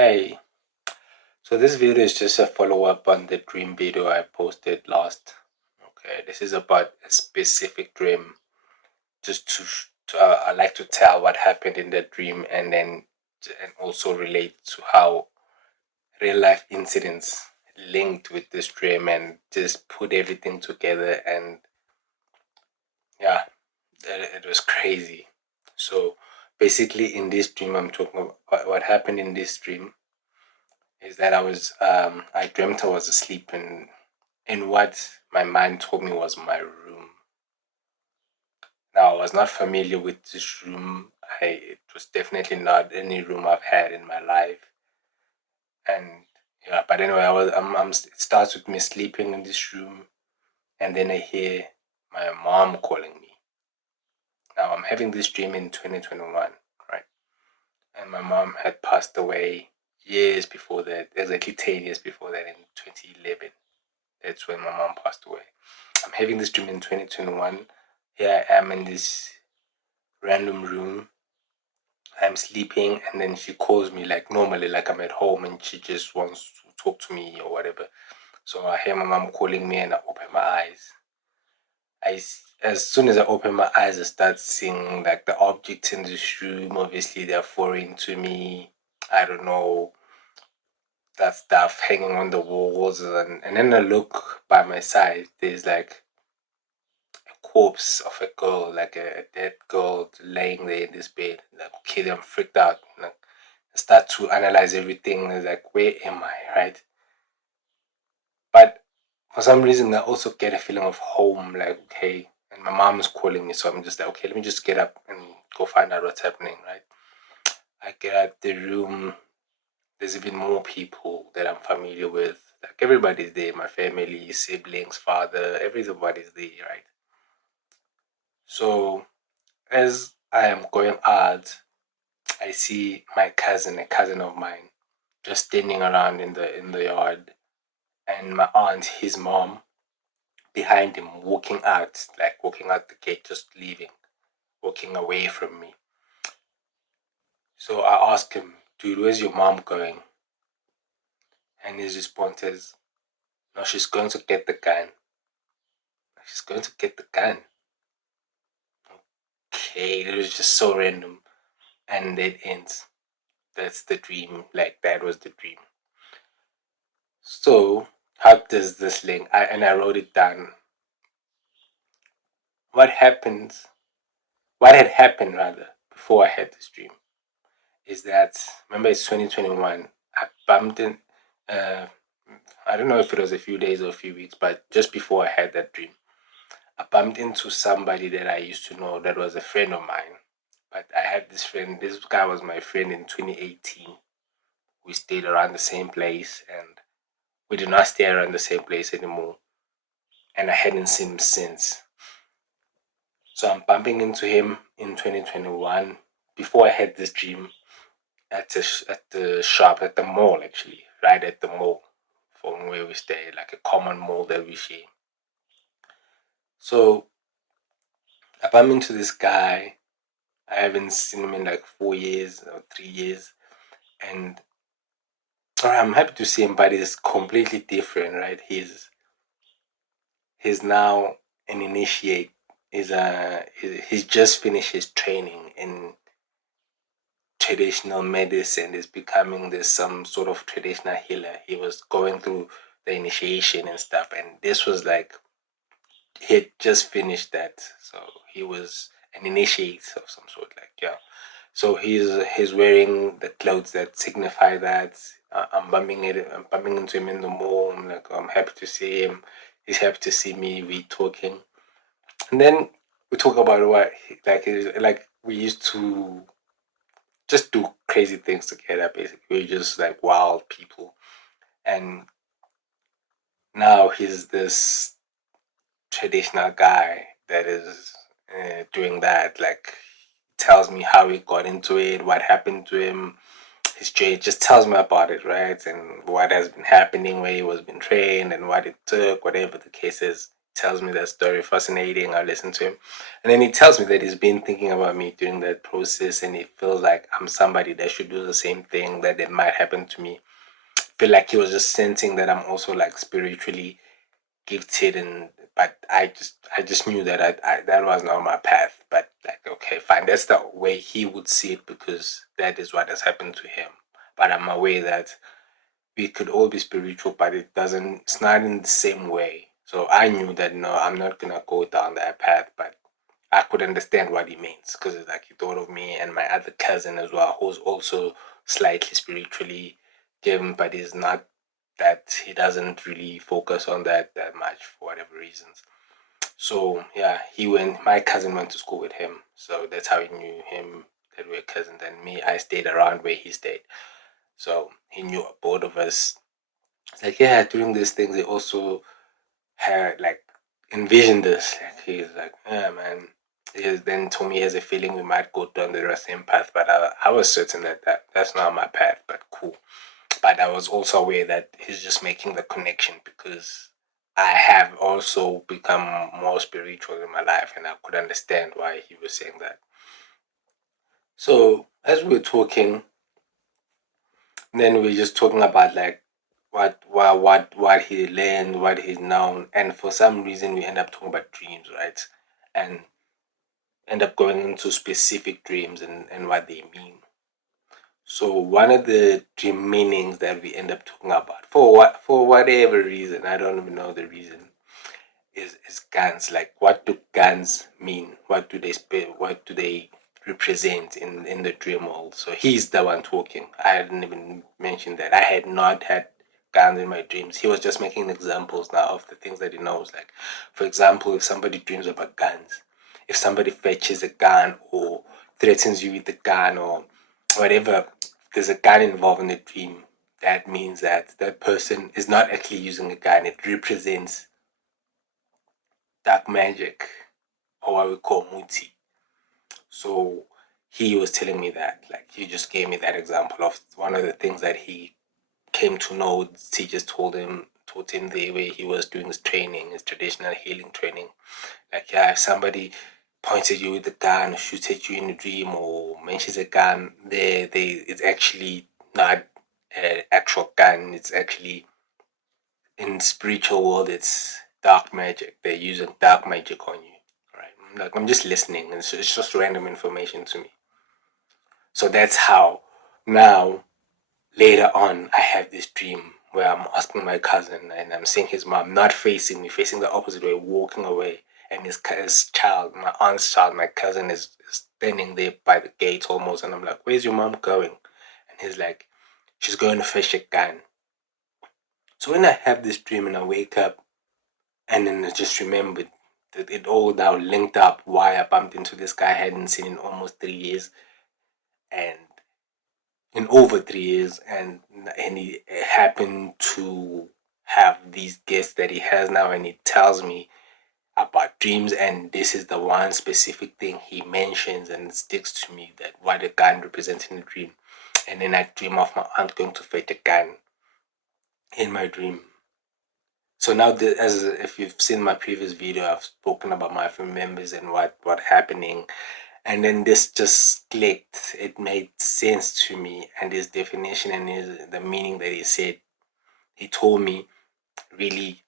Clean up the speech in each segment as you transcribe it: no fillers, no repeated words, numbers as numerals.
Hey, so this video is just a follow-up on the dream video I posted last. Okay, this is about a specific dream. Just I like to tell what happened in the dream and also relate to how real life incidents linked with this dream and just put everything together. And yeah, it was crazy. So basically, in this dream, I'm talking about what happened in this dream is that I dreamt I was asleep in what my mind told me was my room. Now, I was not familiar with this room. It was definitely not any room I've had in my life. And yeah, but anyway, it starts with me sleeping in this room, and then I hear my mom calling me. Now, I'm having this dream in 2021, right? And my mom had passed away years before that, exactly 10 years before that in 2011. That's when my mom passed away. I'm having this dream in 2021. Here I am in this random room. I'm sleeping, and then she calls me like normally, like I'm at home, and she just wants to talk to me or whatever. So I hear my mom calling me, and I open my eyes. As soon as I open my eyes, I start seeing like the objects in this room. Obviously, they're foreign to me. I don't know that stuff hanging on the walls, and then I look by my side. There's like corpse of a girl, like a dead girl laying there in this bed. Like, okay, I'm freaked out. Like, I start to analyze everything. It's like, where am I, right? But for some reason, I also get a feeling of home. Like, okay, and my mom is calling me, so I'm just like, okay, let me just get up and go find out what's happening, right? I get out the room. There's even more people that I'm familiar with. Like everybody's there, my family, siblings, father, everybody's there, right? So as I am going out, I see my cousin, a cousin of mine, just standing around in the yard, and my aunt, his mom, behind him, walking out, like walking out the gate, just leaving, walking away from me. So I ask him, dude, where's your mom going? And his response is, no, she's going to get the gun. She's going to get the gun. Okay, it was just so random. And it ends. That's the dream. Like that was the dream. So how does this link? I wrote it down. What happens? What had happened rather before I had this dream is that remember it's 2021. I bumped in. Uh, I don't know if it was a few days or a few weeks, but just before I had that dream, I bumped into somebody that I used to know that was a friend of mine. But I had this friend. This guy was my friend in 2018. We stayed around the same place, and we did not stay around the same place anymore. And I hadn't seen him since. So I'm bumping into him in 2021 before I had this dream at the shop at the mall actually, right at the mall from where we stay, like a common mall that we share. So I bump into this guy. I haven't seen him in like 4 years or 3 years, and I'm happy to see him, but he's completely different, right? He's now an initiate. He's just finished his training in traditional medicine, is becoming this some sort of traditional healer. He was going through the initiation and stuff, and this was like he had just finished that, so he was an initiate of some sort, like yeah. So he's wearing the clothes that signify that. I'm bumping into him in the mall. I'm like, I'm happy to see him. He's happy to see me. We talking, and then we talk about like we used to just do crazy things together. Basically, we're just like wild people. And now he's this traditional guy that is doing that. Like, tells me how he got into it, what happened to him, his trade. Just tells me about it, right? And what has been happening, where he was being trained, and what it took, whatever the case is. tells me that story. Fascinating. I listen to him. And then he tells me that he's been thinking about me during that process, and he feels like I'm somebody that should do the same thing, that it might happen to me. I feel like he was just sensing that I'm also like spiritually gifted, and but I just knew that that was not my path. But like, okay, fine, that's the way he would see it, because that is what has happened to him. But I'm aware that we could all be spiritual, but it's not in the same way. So I knew that no, I'm not gonna go down that path. But I could understand what he means, because it's like he thought of me and my other cousin as well, who's also slightly spiritually given, but is not that, he doesn't really focus on that much for whatever reasons. So yeah, my cousin went to school with him, so that's how he knew him, that we we're cousins. And me, I stayed around where he stayed, so he knew both of us. It's like, yeah, doing these things, he also had like envisioned this. Like, he's like, yeah, man. He then told me he has a feeling we might go down the same path, but I was certain that's not my path. But cool. But I was also aware that he's just making the connection, because I have also become more spiritual in my life, and I could understand why he was saying that. So as we were talking, then we were just talking about like what he learned, what he's known, and for some reason we end up talking about dreams, right? And end up going into specific dreams and what they mean. So one of the dream meanings that we end up talking about, for whatever reason, I don't even know the reason, is guns. Like, what do guns mean? What do they represent in the dream world? So he's the one talking. I hadn't even mentioned that. I had not had guns in my dreams. He was just making examples now of the things that he knows. Like, for example, if somebody dreams about guns, if somebody fetches a gun or threatens you with a gun or whatever, there's a gun involved in the dream. That means that that person is not actually using a gun. It represents dark magic, or what we call muti. So he was telling me that, like, he just gave me that example of one of the things that he came to know. He just taught him the way he was doing his training, his traditional healing training. Like, yeah, if somebody points at you with a gun, shoots at you in a dream, or mentions a gun, it's actually not an actual gun. It's actually, in spiritual world, it's dark magic. They're using dark magic on you, right? Like, I'm just listening. It's just random information to me. So that's how now, later on, I have this dream where I'm asking my cousin, and I'm seeing his mom not facing me, facing the opposite way, walking away. And his child, my aunt's child, my cousin, is standing there by the gate almost. And I'm like, where's your mom going? And he's like, she's going to fetch a gun. So when I have this dream and I wake up, and then I just remembered that it all now linked up why I bumped into this guy I hadn't seen in almost 3 years, and in over 3 years, and he happened to have these guests that he has now, and he tells me about dreams, and this is the one specific thing he mentions and it sticks to me, that what a gun represents in a dream. And then I dream of my aunt going to fetch a gun in my dream. So now, as if you've seen my previous video, I've spoken about my family members and what happening, and then this just clicked. It made sense to me, and his definition and the meaning that he said, he told me, really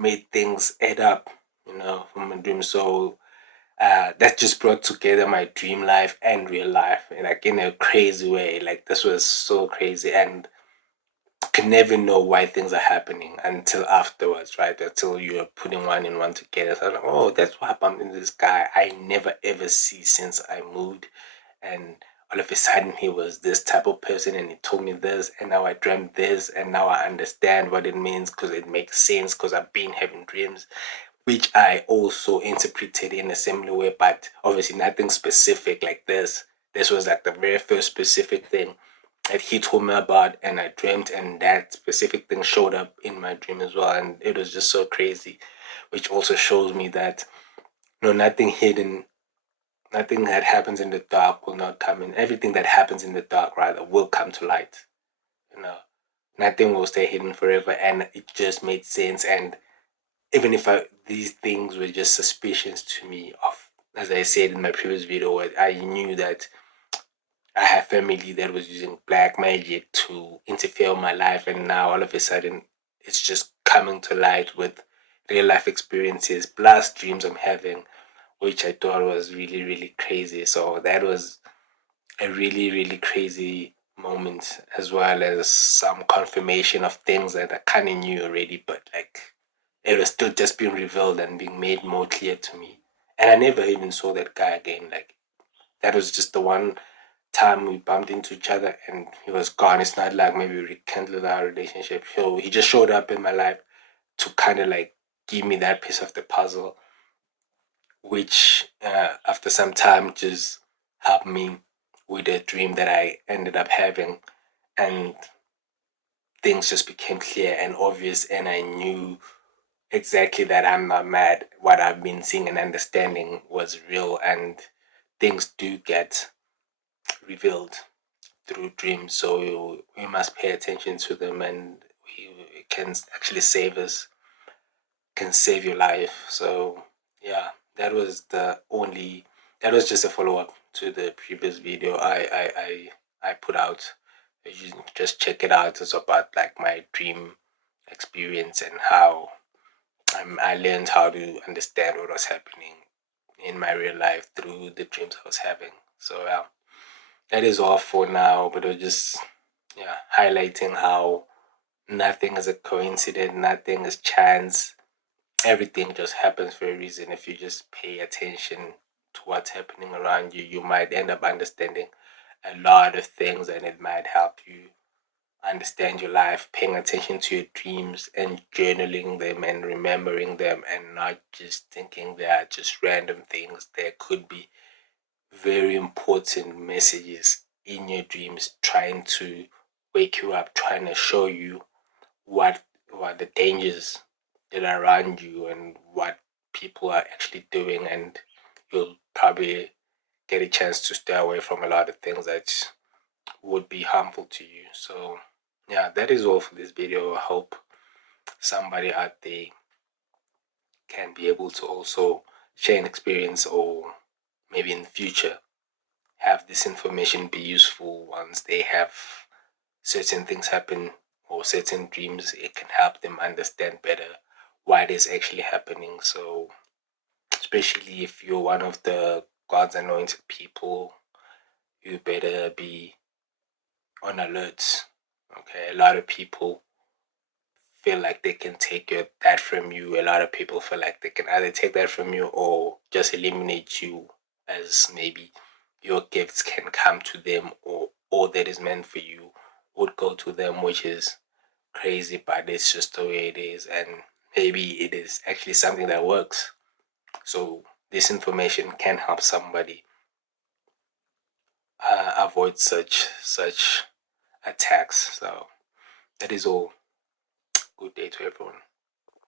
made things add up, from a dream. So that just brought together my dream life and real life, like in a crazy way. Like, this was so crazy, and can never know why things are happening until afterwards, right? Until you're putting one and one together. So I'm like, oh, that's what happened in this guy I never ever see since I moved. And all of a sudden he was this type of person, and he told me this, and now I dreamt this, and now I understand what it means, because it makes sense, because I've been having dreams which I also interpreted in a similar way, but obviously nothing specific like this. This was like the very first specific thing that he told me about, and I dreamt, and that specific thing showed up in my dream as well, and it was just so crazy, which also shows me that nothing hidden, nothing that happens in the dark will not come in. Everything that happens in the dark, rather, will come to light. You know, nothing will stay hidden forever, and it just made sense. And even if these things were just suspicions to me of, as I said in my previous video, where I knew that I have family that was using black magic to interfere with my life, and now all of a sudden it's just coming to light with real life experiences plus dreams I'm having, which I thought was really, really crazy. So that was a really, really crazy moment, as well as some confirmation of things that I kind of knew already, but like it was still just being revealed and being made more clear to me. And I never even saw that guy again. Like that was just the one time we bumped into each other and he was gone. It's not like maybe we rekindled our relationship. So he just showed up in my life to kind of like give me that piece of the puzzle, which after some time just helped me with a dream that I ended up having. And things just became clear and obvious, and I knew exactly that I'm not mad. What I've been seeing and understanding was real, and things do get revealed through dreams. So we must pay attention to them, and it can actually save us, can save your life. So yeah, that was the only. That was just a follow up to the previous video I put out. You just check it out. It's about like my dream experience and how I learned how to understand what was happening in my real life through the dreams I was having. So yeah, that is all for now. But it was just highlighting how nothing is a coincidence, nothing is chance. Everything just happens for a reason. If you just pay attention to what's happening around you, you might end up understanding a lot of things, and it might help you understand your life, paying attention to your dreams and journaling them and remembering them, and not just thinking they are just random things. There could be very important messages in your dreams trying to wake you up, trying to show you what the dangers that are around you and what people are actually doing, and you'll probably get a chance to stay away from a lot of things that would be harmful to you. So yeah, that is all for this video. I hope somebody out there can be able to also share an experience, or maybe in the future have this information be useful once they have certain things happen or certain dreams. It can help them understand better what is actually happening. So especially if you're one of the God's anointed people, you better be on alert. Okay, a lot of people feel like they can take that from you. A lot of people feel like they can either take that from you or just eliminate you, as maybe your gifts can come to them, or all that is meant for you would go to them, which is crazy, but it's just the way it is. And maybe it is actually something that works. So this information can help somebody avoid such attacks. So that is all. Good day to everyone.